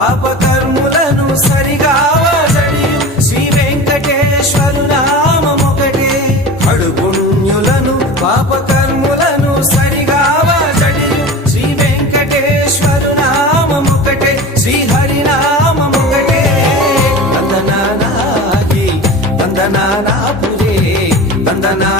పాపకర్ములను సరిగావజడి Shri Venkateswaru నామమొకటే కడుపుణ్యులను పాపకర్ములను సరిగావజడి Shri Venkateswaru నామమొకటే Shri Hari నామమొకటే తందనానాగి తందనానాపురే తందనా